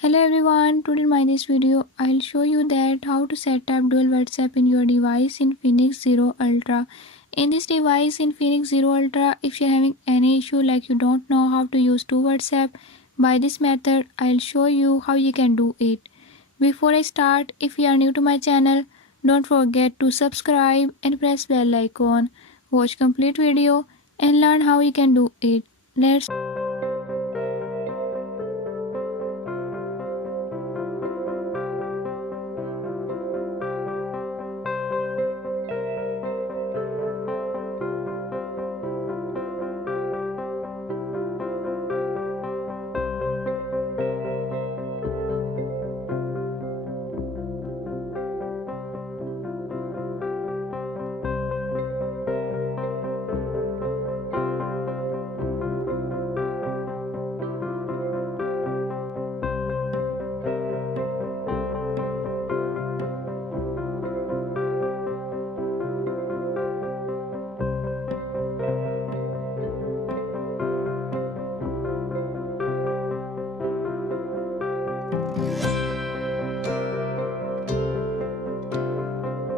Hello everyone, today in this video I'll show you that how to set up dual WhatsApp in your device in Infinix Zero Ultra. In this device in Infinix Zero Ultra, if you're having any issue like you don't know how to use two WhatsApp, by this method I'll show you how you can do it. Before I start, if you are new to my channel, don't forget to subscribe and press bell icon. Watch complete video and learn how you can do it. Let's